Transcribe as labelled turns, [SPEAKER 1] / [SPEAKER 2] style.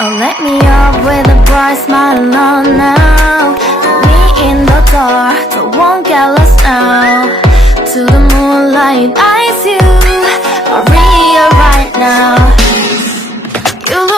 [SPEAKER 1] Oh, let me up with a bright smile on now. Put me in the dark, but won't get lost now. To the moonlight, eyes you, Maria, right now. You look